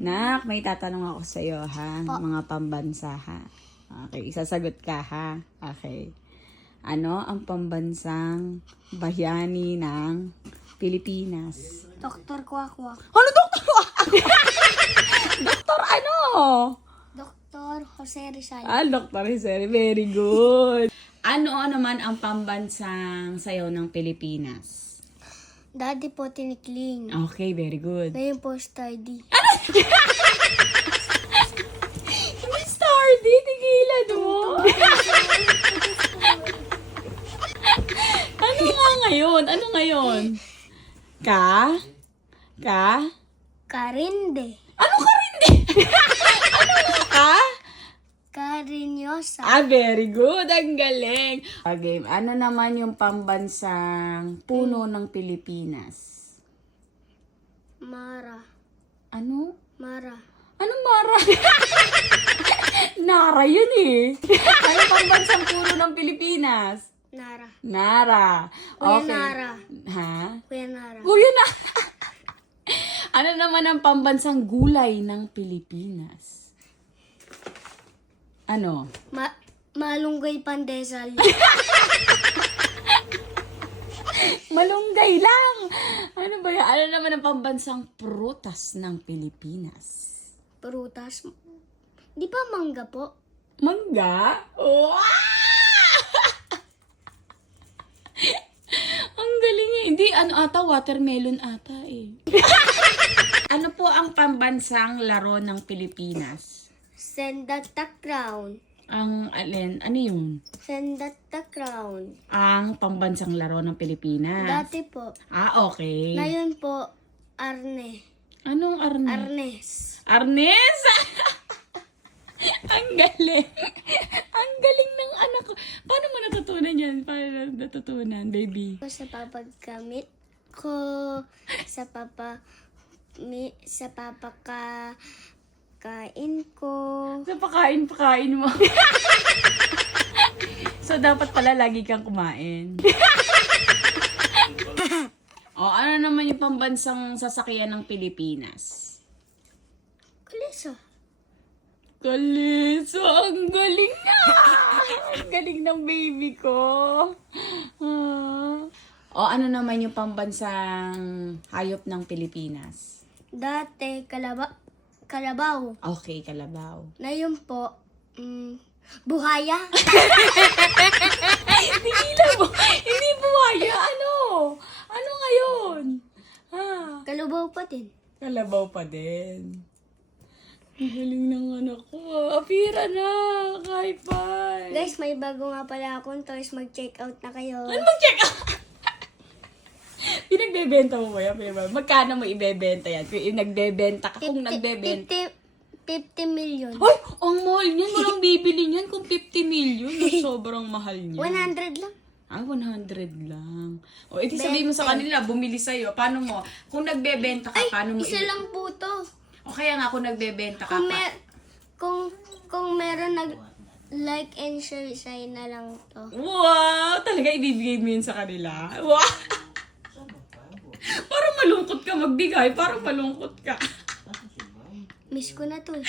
Nak, may tatanong ako sa'yo, ha? Po. Mga pambansa, ha? Okay, isasagot ka, ha? Okay. Ano ang pambansang bayani ng Pilipinas? Doktor Kwak-Kwak. Ano, doktor? Doktor ano? Doktor Jose Rizal. Doktor Rizal. Very good. Ano naman ang pambansang sayaw ng Pilipinas? Daddy po tinikling. Okay, very good. Ngayon po study. Stardy, tigilan mo. Ano nga ngayon? Ano ngayon? Ka? Karinde. Ano ka rin din? Ano nga ka? Karinyosa. Very good. Ang galing. Okay, ano naman yung pambansang puno ng Pilipinas? Mara. Ano? Mara. Anong Mara? Nara yun eh. Ano pambansang puno ng Pilipinas? Nara. Nara. Kuya Okay. Nara. Ha? Kuya Nara. Kuya na. Ano naman ang pambansang gulay ng Pilipinas? Ano? Malunggay pandesal. Malunggay lang. Ano ba yan? Ano naman ang pambansang prutas ng Pilipinas? Prutas. Di ba mangga po? Mangga? Wow! Ang galing eh. Hindi, ano ata, watermelon ata eh. Ano po ang pambansang laro ng Pilipinas? Send that the crown. Ang alin? Ano yun? Send that the crown. Ang pambansang laro ng Pilipinas. Dati po. Okay. Ngayon po, Arne. Anong arne? Arnes. Arnes! Ang galing. Ang galing ng anak ko. Paano mo natutunan yan? Paano natutunan, baby? Sa papagkamit ko, sa kain ko. Sa pakain mo. So, dapat pala lagi kang kumain. Ano naman yung pambansang sasakyan ng Pilipinas? Kalisa. Kalisa, ang galing na! Ang galing ng baby ko. Ano naman yung pambansang hayop ng Pilipinas? Dati, kalabaw. Okay, kalabaw. Ngayon po, buhaya. Hindi buhaya. Ano? Ano ngayon? Kalabaw pa din. Kalabaw pa din. Ang galing ng anak ko. Apira na. High five. Guys, may bago nga pala akong toys. Mag-check out na kayo. Ano mag-check out? Pinagbebenta mo ba yan? Magkano mo ibebenta yan? Kung nagbebenta ka, kung nagbebenta. 50 million. Ay! Ang mahal niyan. Walang bibili niyan kung 50 million. Sobrang mahal niyan. 100 lang. 100 lang. O, iti sabihin mo sa kanila, bumili sa'yo. Paano mo? Kung nagbebenta ka, paano mo Isa lang po to. O kaya nga kung nagbebenta ka Kung meron like and share, say na lang to. Wow! Talaga ibibigay mo yun sa kanila? Wow! Parang malungkot ka magbigay. Parang malungkot ka. Miss ko na to eh.